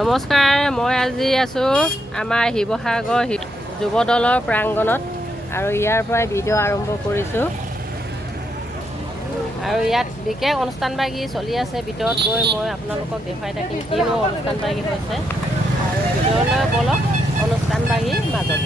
নমস্কাৰ, মই আজি আছো আমাৰ শিৱসাগৰ যুৱ দলৰ প্ৰাংগণত আৰু ইয়াৰ পৰাই ভিডিঅ' আৰম্ভ কৰিছো আৰু ইয়াত বিশেষ অনুষ্ঠানবাগী চলি আছে। ভিতৰত গৈ মই আপোনালোকক দেখাই থাকিম কিনো অনুষ্ঠানবাগী হৈছে আৰু ভিতৰলৈ বলক অনুষ্ঠানবাগীৰ মাজত।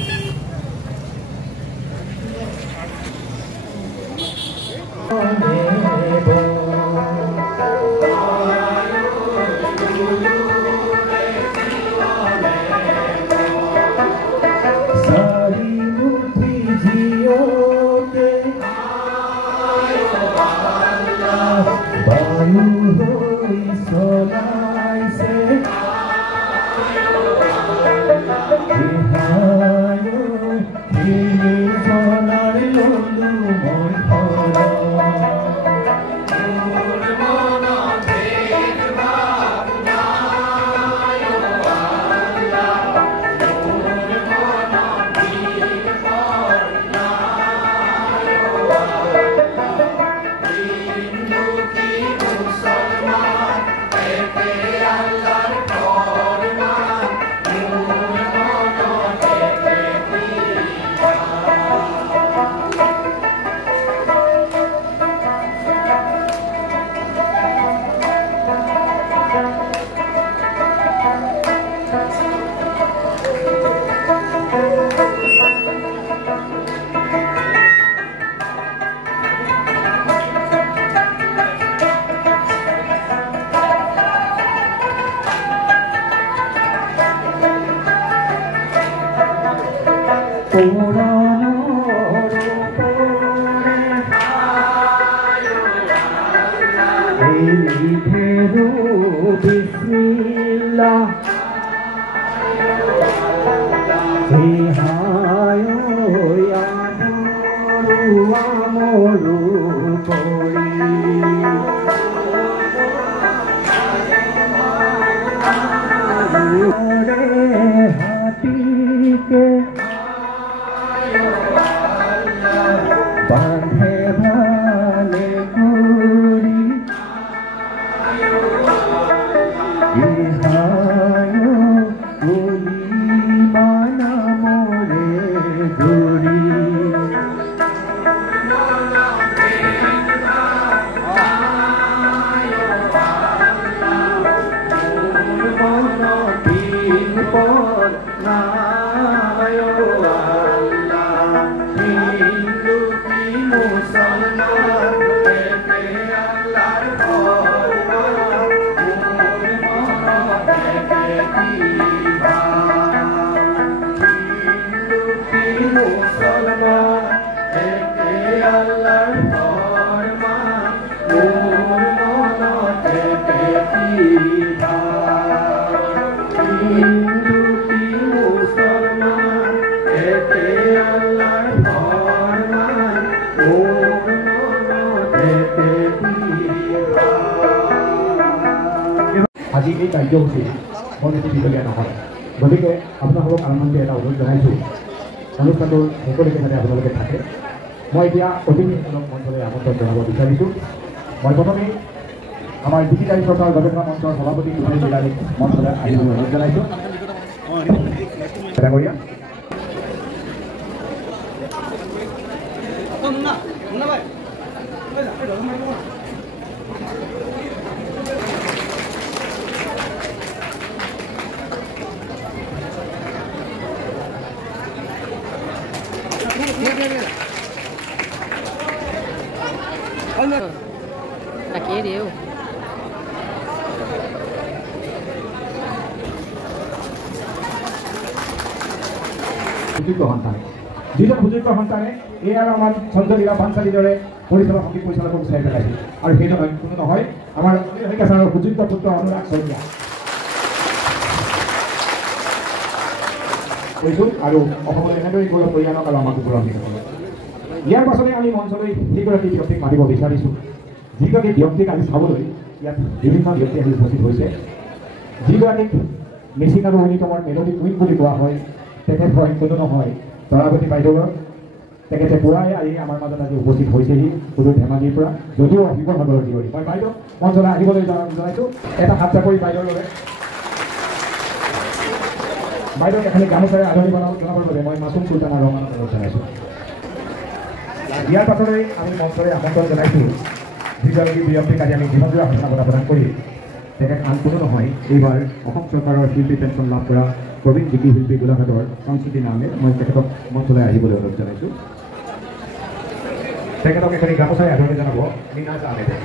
আজি এই কাৰ্যসূচী বৰ বেছি দীঘলীয়া নহয়, গতিকে আপোনালোকক আৰম্ভণিতে এটা অনুৰোধ জনাইছোঁ, অনুষ্ঠানটোৰ শেষলৈকে যাতে আপোনালোকে থাকে। মই এতিয়া অতিথিসকলক মঞ্চলৈ আমন্ত্ৰণ জনাব বিচাৰিছোঁ। মই প্ৰথমেই আমাৰ ডিজিটাল চৰকাৰ গৱেষণা মঞ্চৰ সভাপতি কুমাৰী জিলাৰীক মঞ্চলৈ আহিবলৈ অনুৰোধ জনাইছোঁ। সুযোগ্য সন্তান, যিজন সুযোগ্য সন্তানে এই আৰু আমাৰ সঞ্জলীলা বাঞ্চালীৰ দৰে পৰিচালক সংগীত পৰিচালকক চাই পেলাইছে আৰু সেইটো কোনো নহয় আমাৰ ছাৰৰ সুযোগ্য পুত্ৰ অনুৰাগ শইকীয়া কৈছোঁ আৰু অসমলৈ এনেদৰে গৌৰৱ কঢ়িয়ানক আৰু আমাক গৌৰৱান্বিত কৰে। ইয়াৰ পাছতে আমি মঞ্চলৈ সেইগৰাকী ব্যক্তিক মাতিব বিচাৰিছোঁ, যিগৰাকী ব্যক্তিক আজি চাবলৈ ইয়াত বিভিন্ন ব্যক্তি আহি উপস্থিত হৈছে। যিগৰাকীক মিচিং আৰু ঊনিতমৰ মেলোডি কুইন বুলি কোৱা হয়, তেখেত হয় কোনো নহয় তৰাৱতী বাইদেউৰ। তেখেতে পুৱাই আহি আমাৰ মাজত আজি উপস্থিত হৈছেহি সুদূৰ ধেমাজিৰ পৰা, যদিও শিৱসাগৰৰ জীয়ৰী। মই বাইদেউ মঞ্চলৈ আহিবলৈ জনাইছোঁ, এটা হাত চাপৰি বাইদেউৰ বাবে। বাইদেউক এখানে গামোচাৰে আদৰণি জনাবৰ বাবে মই মাছুম চুলতানা ৰহমানক অনুৰোধ জনাইছোঁ। ইয়াৰ পাছতে আমি মঞ্চৰে আমন্ত্ৰণ জনাইছোঁ যিগৰাকী ব্যক্তিক আজি আমি জীৱনজোৰা সূচনা বঁটা প্ৰদান কৰি তেখেত আন কোনো নহয়, এইবাৰ অসম চৰকাৰৰ শিল্পী পেঞ্চন লাভ কৰা প্ৰবীণ জিকি শিল্পী গোলাঘাটৰ সংস্কৃতি নামে মই তেখেতক মঞ্চলৈ আহিবলৈ অনুৰোধ জনাইছোঁ। তেখেতক এখানি গামোচাৰে আদৰণি জনাব মিনাজ আহমেদে।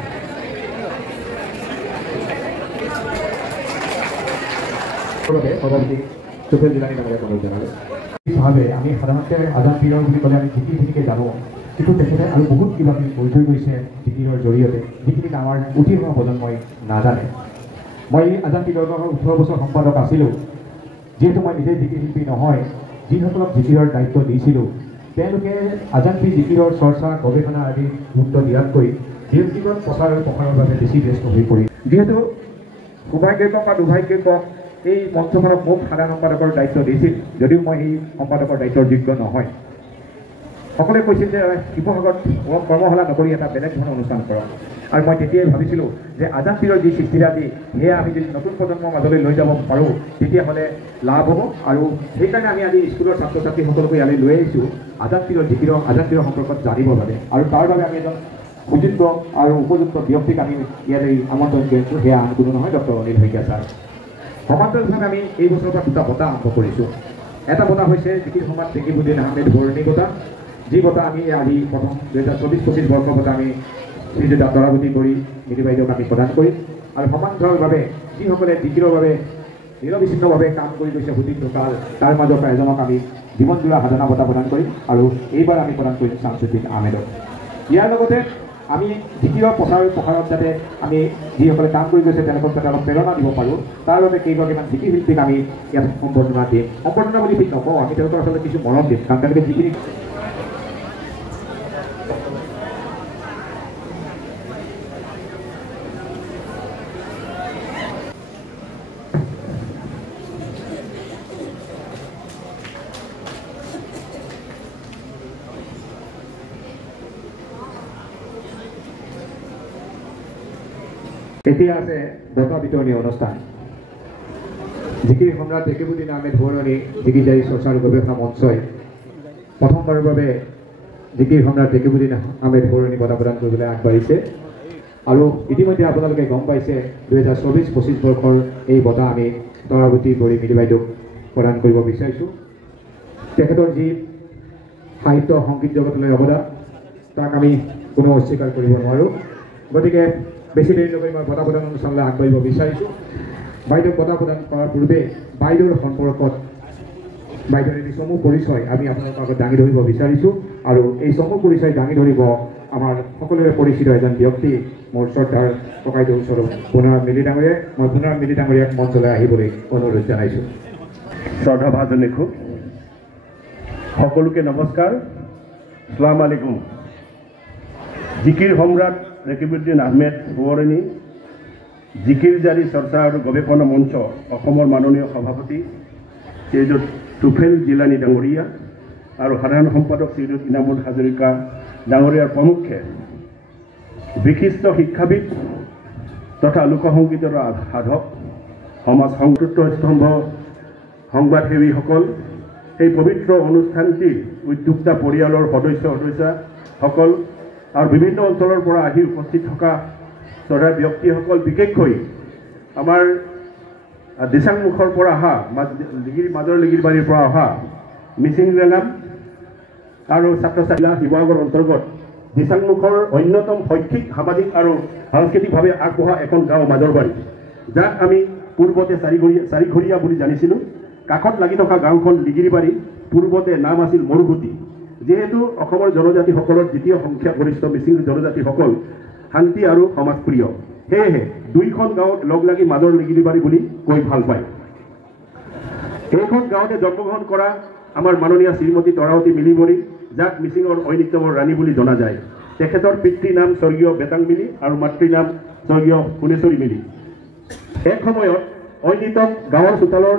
সভাপতি সুফেল জিলানী নামেৰে অনুৰোধ জনালোঁ। ভাৱে আমি সাধাৰণতে আজান পীৰৰ বুলি ক'লে আমি জিকিৰখিনিকে জানো, কিন্তু তেখেতে আৰু বহুত কিবা কিবি কৰি থৈ গৈছে জিকিৰৰ জৰিয়তে, যিখিনিক আমাৰ উঠি অহা প্ৰজন্মই নাজানে। মই আজান পীৰৰ 18 বছৰ সম্পাদক আছিলোঁ। যিহেতু মই নিজে জিকিৰ শিল্পী নহয়, যিসকলক জিকিৰৰ দায়িত্ব দিছিলোঁ তেওঁলোকে আজান পীৰ জিকিৰৰ চৰ্চা গৱেষণা আদি গুৰুত্ব দিয়াতকৈ ব্যক্তিগত প্ৰচাৰ আৰু প্ৰসাৰৰ বাবে বেছি ব্যস্ত হৈ পৰি, যিহেতু সৌভাগ্যক বা দুৰ্ভাগ্যক এই মঞ্চখনক মোক সাধাৰণ সম্পাদকৰ দায়িত্ব দিছিল, যদিও মই এই সম্পাদকৰ দায়িত্বৰ যোগ্য নহয়। সকলোৱে কৈছিল যে শিৱসাগৰত কৰ্মশালা নকৰি এটা বেলেগ ধৰণৰ অনুষ্ঠান কৰক, আৰু মই তেতিয়াই ভাবিছিলোঁ যে আজান পীৰৰ যি সৃষ্টিৰাজি সেয়া আমি যদি নতুন প্ৰজন্মৰ মাজলৈ লৈ যাব পাৰোঁ তেতিয়াহ'লে লাভ হ'ব। আৰু সেইকাৰণে আমি আজি স্কুলৰ ছাত্ৰ ছাত্ৰীসকলকো ইয়ালৈ লৈ আহিছোঁ আজান পীৰৰ আজান পীৰৰ সম্পৰ্কত জানিবৰ বাবে, আৰু তাৰ বাবে আমি এজন সুযোগ্য আৰু উপযুক্ত ব্যক্তিক আমি ইয়ালৈ আমন্ত্ৰণ কৰিছোঁ। সেয়া আন কোনো নহয়, ডক্টৰ অনিল শইকীয়া ছাৰ। সমান্তৰালভাৱে আমি এই বছৰৰ পৰা দুটা বঁটা আৰম্ভ কৰিছোঁ। এটা বঁটা হৈছে জিকিৰ সমাজ টেকিবুদ্দিন আহমেদ বৰুণী বঁটা, যি বঁটা আমি আজি প্ৰথম 2024-25 বৰ্ষৰ বঁটা আমি শ্ৰীযুতা তৰাৱতী কৰি মিলি বাইদেউক আমি প্ৰদান কৰিম। আৰু সমান্তৰালভাৱে যিসকলে জিকিৰৰ বাবে নিৰবিচ্ছিন্নভাৱে কাম কৰি গৈছে সুদীপ ঢোকাল, তাৰ মাজৰ পৰা এজনক আমি জীৱনজোৰা সাধনা বঁটা প্ৰদান কৰিম, আৰু এইবাৰ আমি প্ৰদান কৰিম শামছুদ্দিন আহমেদক। ইয়াৰ লগতে আমি জিকিৰৰ প্ৰসাৰত যাতে আমি যিসকলে কাম কৰি গৈছে তেওঁলোকক যাতে অলপ প্ৰেৰণা দিব পাৰোঁ, তাৰ বাবে কেইগৰাকীমান জিকি শিল্পীক আমি ইয়াত সম্বৰ্ধনা দিম। সম্বৰ্ধনা বুলি ঠিক নকওঁ, আমি তেওঁলোকৰ আচলতে কিছু মৰম দিম, কাৰণ তেওঁলোকে যিখিনি এতিয়া আছে বঁটা বিতৰণী অনুষ্ঠান। জিকিৰ সম্ৰাট টেকিবুদ্দিন আহমেদ বৰুণী জিকিৰজাৰী চৰ্চা আৰু গৱেষণা মঞ্চই প্ৰথমবাৰৰ বাবে জিকিৰ সম্ৰাট টেকিবুদ্দিন আহমেদ বৰুণী বঁটা প্ৰদান কৰিবলৈ আগবাঢ়িছে। আৰু ইতিমধ্যে আপোনালোকে গম পাইছে 2024-25 বৰ্ষৰ এই বঁটা আমি তৰাৱতী কৰি মিলি বাইদেউক প্ৰদান কৰিব বিচাৰিছোঁ। তেখেতৰ যি সাহিত্য সংগীত জগতলৈ অৱদান তাক আমি কোনো অস্বীকাৰ কৰিব নোৱাৰোঁ। গতিকে বেছি দেৰি নকৰি মই বঁটা প্ৰদান অনুষ্ঠানলৈ আগবাঢ়িব বিচাৰিছোঁ। বাইদেউক বঁটা প্ৰদান কৰাৰ পূৰ্বে বাইদেউৰ সম্পৰ্কত বাইদেউৰ এটি চমু পৰিচয় আমি আপোনালোকৰ আগত দাঙি ধৰিব বিচাৰিছোঁ। আৰু এই চমু পৰিচয় দাঙি ধৰিব আমাৰ সকলোৰে পৰিচিত এজন ব্যক্তি, মোৰ শ্ৰদ্ধাৰ ককাইদেউ ওচৰত পুনৰাম মিলি ডাঙৰীয়াই। মই পুনৰাম মিলি ডাঙৰীয়াক মঞ্চলৈ আহিবলৈ অনুৰোধ জনাইছোঁ। শ্ৰদ্ধা ভাজন লিখোঁ। সকলোকে নমস্কাৰ, আসসালামু আলাইকুম। জিকিৰ সম্ৰাট টেকিবুদ্দিন আহমেদ বৰুণী জিকিৰজাৰী চৰ্চা আৰু গৱেষণা মঞ্চ অসমৰ মাননীয় সভাপতি শ্ৰীযুত তুফেল জিলানী ডাঙৰীয়া আৰু সাধাৰণ সম্পাদক শ্ৰীযুত ইনামুল হাজৰিকা ডাঙৰীয়াৰ প্ৰমুখ্যে বিশিষ্ট শিক্ষাবিদ তথা লোকসংগীতৰ সাধক, সমাজ সংযুক্ত স্তম্ভ সংবাদসেৱীসকল, এই পবিত্ৰ অনুষ্ঠানটিৰ উদ্যোক্তা পৰিয়ালৰ সদস্যসকল আৰু বিভিন্ন অঞ্চলৰ পৰা আহি উপস্থিত থকা শ্ৰদ্ধা ব্যক্তিসকল, বিশেষকৈ আমাৰ দিচাংমুখৰ পৰা অহা মাজৰ লিগিৰবাৰীৰ পৰা অহা মিচিং ৰেঙাম আৰু ছাত্ৰ ছাত্ৰী শিৱসাগৰ অন্তৰ্গত দিচাংমুখৰ অন্যতম শৈক্ষিক, সামাজিক আৰু সাংস্কৃতিকভাৱে আগবঢ়া এখন গাঁও মাজৰবাৰী, যাক আমি পূৰ্বতে চাৰিঘৰীয়া বুলি জানিছিলোঁ। কাষত লাগি থকা গাঁওখন লিগিৰিবাৰী, পূৰ্বতে নাম আছিল মৰুগুটি। যিহেতু অসমৰ জনজাতিসকলৰ দ্বিতীয় সংখ্যাগৰিষ্ঠ মিচিং জনজাতিসকল শান্তি আৰু সমাজপ্ৰিয়, সেয়েহে দুইখন গাঁৱত লগ লাগি মাজৰ লিগিৰিবাৰী বুলি কৈ ভাল পায়। এইখন গাঁৱতে জন্মগ্ৰহণ কৰা আমাৰ মাননীয় শ্ৰীমতী তৰাৱতী মিলি, যাক মিচিঙৰ ঐনিত্যমৰ ৰাণী বুলি জনা যায়। তেখেতৰ পিতৃৰ নাম স্বৰ্গীয় বেতাং মিলি আৰু মাতৃৰ নাম স্বৰ্গীয় সোণেশ্বৰী মিলি। এক সময়ত ঐনিতক গাঁৱৰ চোতালৰ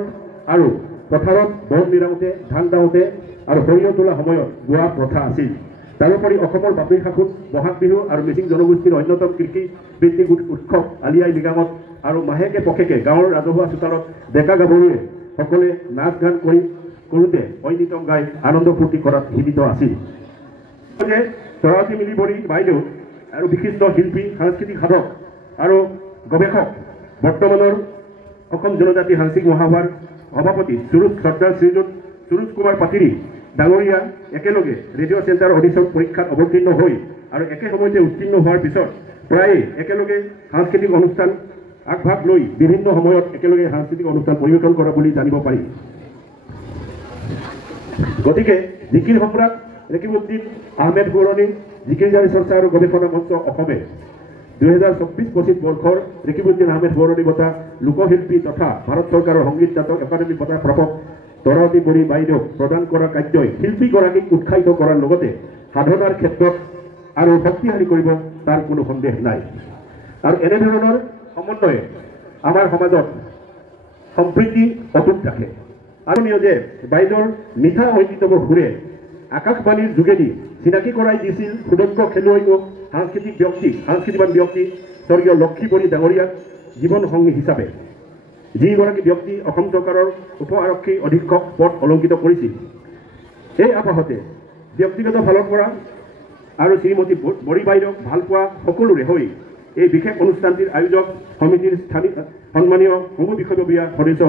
আৰু পথাৰত বন নিৰাওঁতে, ধান দাওঁতে আৰু সৰিয়হ তোলা সময়ত গোৱা প্ৰথা আছিল। তাৰোপৰি অসমৰ বাতৰি শাখত বহাগ বিহু আৰু মিচিং জনগোষ্ঠীৰ অন্যতম কৃষিভিত্তিক উৎসৱ আলি আই লৃগাঙত আৰু মাহেকে পষেকে গাঁৱৰ ৰাজহুৱা চোতালত ডেকা গাভৰুৱে সকলে নাচ গান কৰোঁতে ঐনিতম গাই আনন্দ ফূৰ্তি কৰাত সীমিত আছিল। তৰাৱতী মিলিবৰী বাইদেউ আৰু বিশিষ্ট শিল্পী, সাংস্কৃতিক সাধক আৰু গৱেষক, বৰ্তমানৰ অসম জনজাতি সাংস্কৃতিক মহাসভাৰ সভাপতি শ্ৰদ্ধাৰ শ্ৰীযুত সুৰুজ কুমাৰ পাতিৰি ডাঙৰীয়া একেলগে ৰেডিঅ' চেণ্টাৰ অডিশ্যন পৰীক্ষাত অৱতীৰ্ণ হৈ আৰু একে সময়তে উত্তীৰ্ণ হোৱাৰ পিছত প্ৰায়ে একেলগে সাংস্কৃতিক অনুষ্ঠান আগভাগ লৈ বিভিন্ন সময়ত একেলগে সাংস্কৃতিক অনুষ্ঠান পৰিৱেশন কৰা বুলি জানিব পাৰি। গতিকে জিকিৰ সম্ৰাট ৰেকিবুদ্দিন আহমেদ সোঁৱৰণী জিকিৰ জাৰি চৰ্চা আৰু গৱেষণা মঞ্চ অসমে 2024-25 বৰ্ষৰ ৰেকিবুদ্দিন আহমেদ সোঁৱৰণী বঁটা লোকশিল্পী তথা ভাৰত চৰকাৰৰ সংগীত নাটক একাডেমী বঁটা প্ৰাপক তৰাৱতী বৰী বাইদেউক প্ৰদান কৰা কাৰ্যই শিল্পীগৰাকীক উৎসাহিত কৰাৰ লগতে সাধনাৰ ক্ষেত্ৰত আৰু শক্তিশালী কৰিব তাৰ কোনো সন্দেহ নাই। আৰু এনেধৰণৰ সমন্বয়ে আমাৰ সমাজত সম্প্ৰীতি অটুট ৰাখে। আৰু যে বাইদেউৰ মিঠা ঐতিহ্যৰ সুৰে আকাশবাণীৰ যোগেদি চিনাকি কৰাই দিছিল সুদক্ষ খেলুৱৈ ও সাংস্কৃতিবান ব্যক্তি স্বৰ্গীয় লক্ষী বৰী ডাঙৰীয়াক জীৱন সংগী হিচাপে, যিগৰাকী ব্যক্তি অসম চৰকাৰৰ উপ আৰক্ষী অধীক্ষক পদ অলংকৃত কৰিছিল। এই আপাহতে ব্যক্তিগত ফালৰ পৰা আৰু শ্ৰীমতী বৰী বাইদেউক ভালপোৱা সকলোৰে হৈ এই বিশেষ অনুষ্ঠানটিৰ আয়োজক সমিতিৰ স্থানীয় সন্মানীয় সমূহ বিষয়ববীয়া সদস্য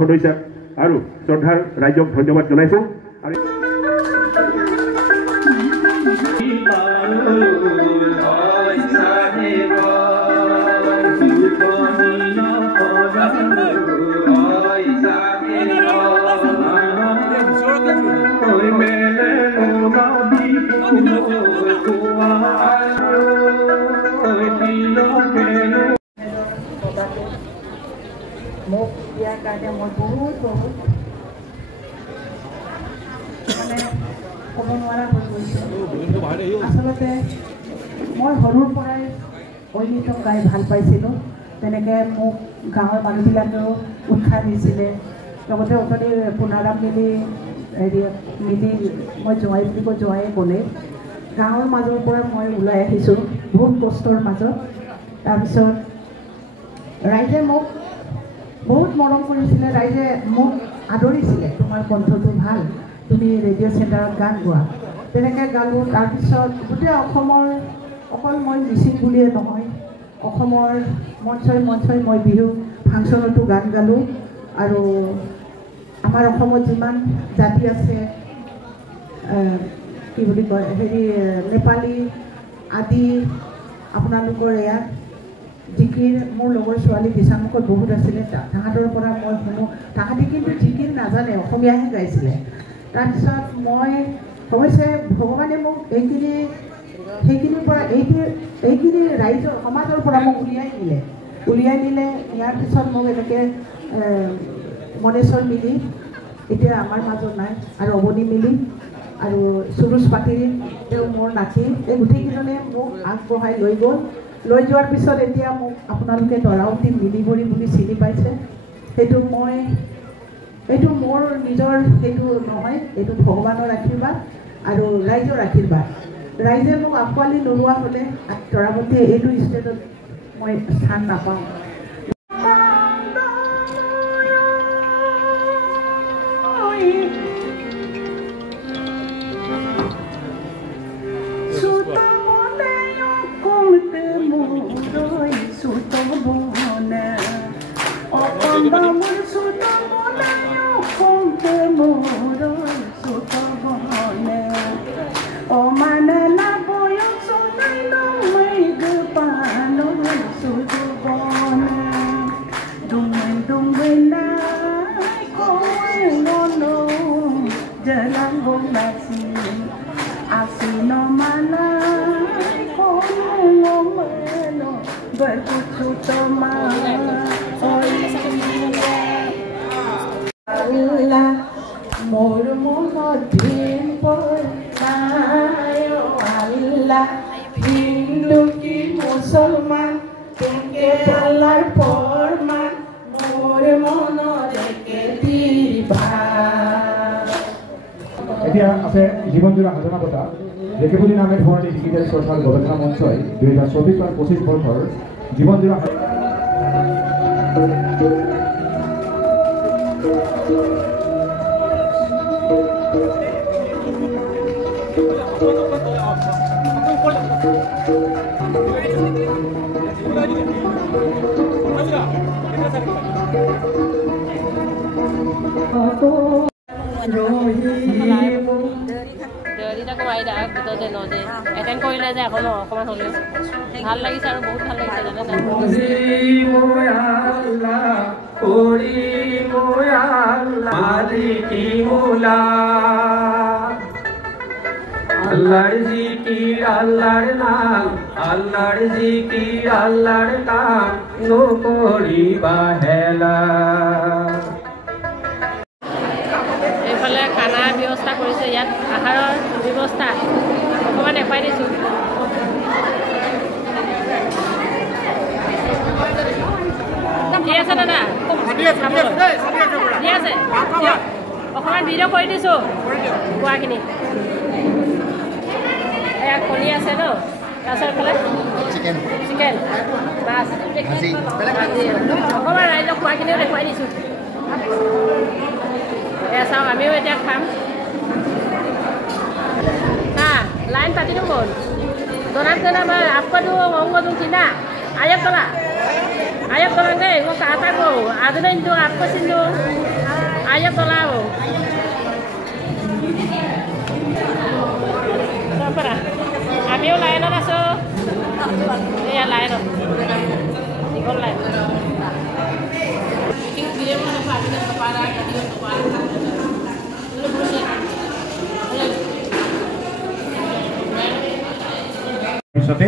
আৰু শ্ৰদ্ধাৰ ৰাইজক ধন্যবাদ জনাইছোঁ। আৰু মোক দিয়াৰ কাৰণে মই বহুত মানে ক'ব নোৱাৰা হৈ গৈছোঁ। আচলতে মই সৰুৰ পৰাই ঐনিতম গাই ভাল পাইছিলোঁ। তেনেকৈ মোক গাঁৱৰ মানুহবিলাকেও উৎসাহ দিছিলে। লগতে অথনি পুনাৰাম মিলি মই জোঁৱাই বুলি কৈ জোঁৱাই ক'লে গাঁৱৰ মাজৰ পৰা মই ওলাই আহিছোঁ বহুত কষ্টৰ মাজত। তাৰপিছত ৰাইজে মোক বহুত মৰম কৰিছিলে, ৰাইজে মোক আদৰিছিলে, তোমাৰ কণ্ঠটো ভাল, তুমি ৰেডিঅ' চেণ্টাৰত গান গোৱা। তেনেকৈ গালোঁ। তাৰপিছত গোটেই অসমৰ, অকল মই মিচিং বুলিয়ে নহয়, অসমৰ মঞ্চই মই বিহু ফাংচনতো গান গালোঁ। আৰু আমাৰ অসমত যিমান জাতি আছে, কি বুলি কয় নেপালী আদি, আপোনালোকৰ ইয়াত জিকিৰ মোৰ লগৰ ছোৱালী দিচামুখত বহুত আছিলে, তাহাঁতৰ পৰা মই শুনো। তাহাঁতি কিন্তু জিকিৰ নাজানে, অসমীয়াহে গাইছিলে। তাৰপিছত মই অৱশ্যে ভগৱানে মোক সেইখিনিৰ পৰা এইখিনি ৰাইজৰ সমাজৰ পৰা মোক উলিয়াই নিলে। ইয়াৰ পিছত মোক এনেকৈ মনেশ্বৰ মিলি, এতিয়া আমাৰ মাজত নাই, আৰু অৱনী মিলি আৰু সুৰুজ পাতিৰি, তেওঁ মোৰ নাতি, এই গোটেইকেইজনে মোক আগবঢ়াই লৈ যোৱাৰ পিছত এতিয়া মোক আপোনালোকে তৰাৱতী মিলিবৰী বুলি চিনি পাইছে। সেইটো মোৰ নিজৰ সেইটো নহয়, এইটো ভগৱানৰ আশীৰ্বাদ আৰু ৰাইজৰ আশীৰ্বাদ। ৰাইজে মোক আঁকোৱালি নোলোৱা হ'লে তৰাৱতী এইটো ষ্টেজত মই স্থান নাপাওঁ। মোর মহদিন আল্লাহ হিন্দু কি মুসলমান তোকে আল্লাহর ফরমান মোর মন রেখে দিবা। এতিয়া আছে জীৱনজোৰা সাধনা বঁটা ৰেকিবুদ্দিন আহমেদ সোঁৱৰণী জিকিৰ জাৰি চৰ্চা আৰু গৱেষণা মঞ্চই 2024-25 বৰ্ষৰ জীৱনজোৰা ভিডিঅ'বিলাকো মাৰি দিয়া ভিতৰতে ন যে এটেণ্ড কৰিলে যে আকৌ ন অকণমান হ'লেও ভাল লাগিছে আৰু বহুত ভাল লাগিছে জানে আল্লাহৰ জিকিৰ আল্লাহৰ নাম আল্লাহৰ জিকিৰ আল্লাহৰ কাম নকৰিবা হেলা এইফালে খানাৰ ব্যৱস্থা কৰিছে ইয়াত আহাৰৰ ব্যৱস্থা অকণমান দেখুৱাই দিছোঁ ঠিক আছে দাদা ঠিক আছে অকণমান ভিডিঅ' কৰি দিছোঁ খোৱাখিনি এয়া কণী আছে ন তাৰপিছত এইফালে চিকেন মাছ অকণমান ৰাইজক খোৱাখিনিও দেখুৱাই দিছোঁ এয়া চাওক আমিও এতিয়া খাম হা লাইন পাতি dong Bon donat ke nama apa tuh mau ngomong Cina ayam tola deh mau ke atas mau ada nih itu apa sih tuh ayam tola mau apa lah ambil lain lah so ya lain ikut lain bikin video apa dengan kepala পিছতে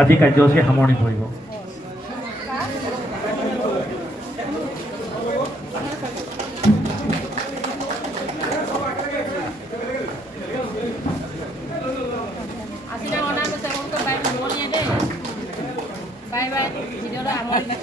আজি কাৰ্যসূচী সামৰণি পৰিব Bye bye. Video dah aman.